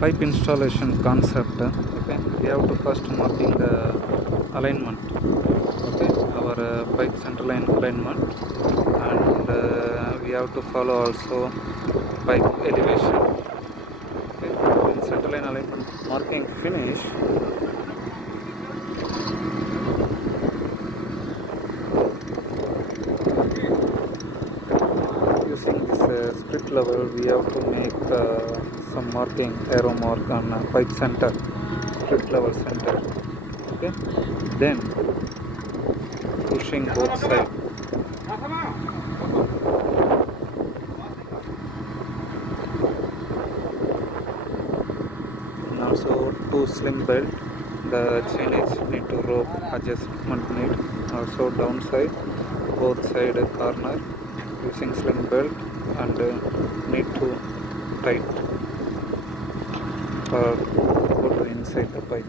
pipe installation concept. Okay, we have to first marking the alignment. Okay, our pipe center line alignment, and we have to follow also pipe elevation. Okay, when center line alignment marking finish, using this split level, we have to make some marking arrow mark on pipe center, split level center. Okay, then pushing both sides. And also to sling belt, the chainage need to rope adjustment need. Also downside, both side corner using sling belt, and need to tight for go to inside the pipe.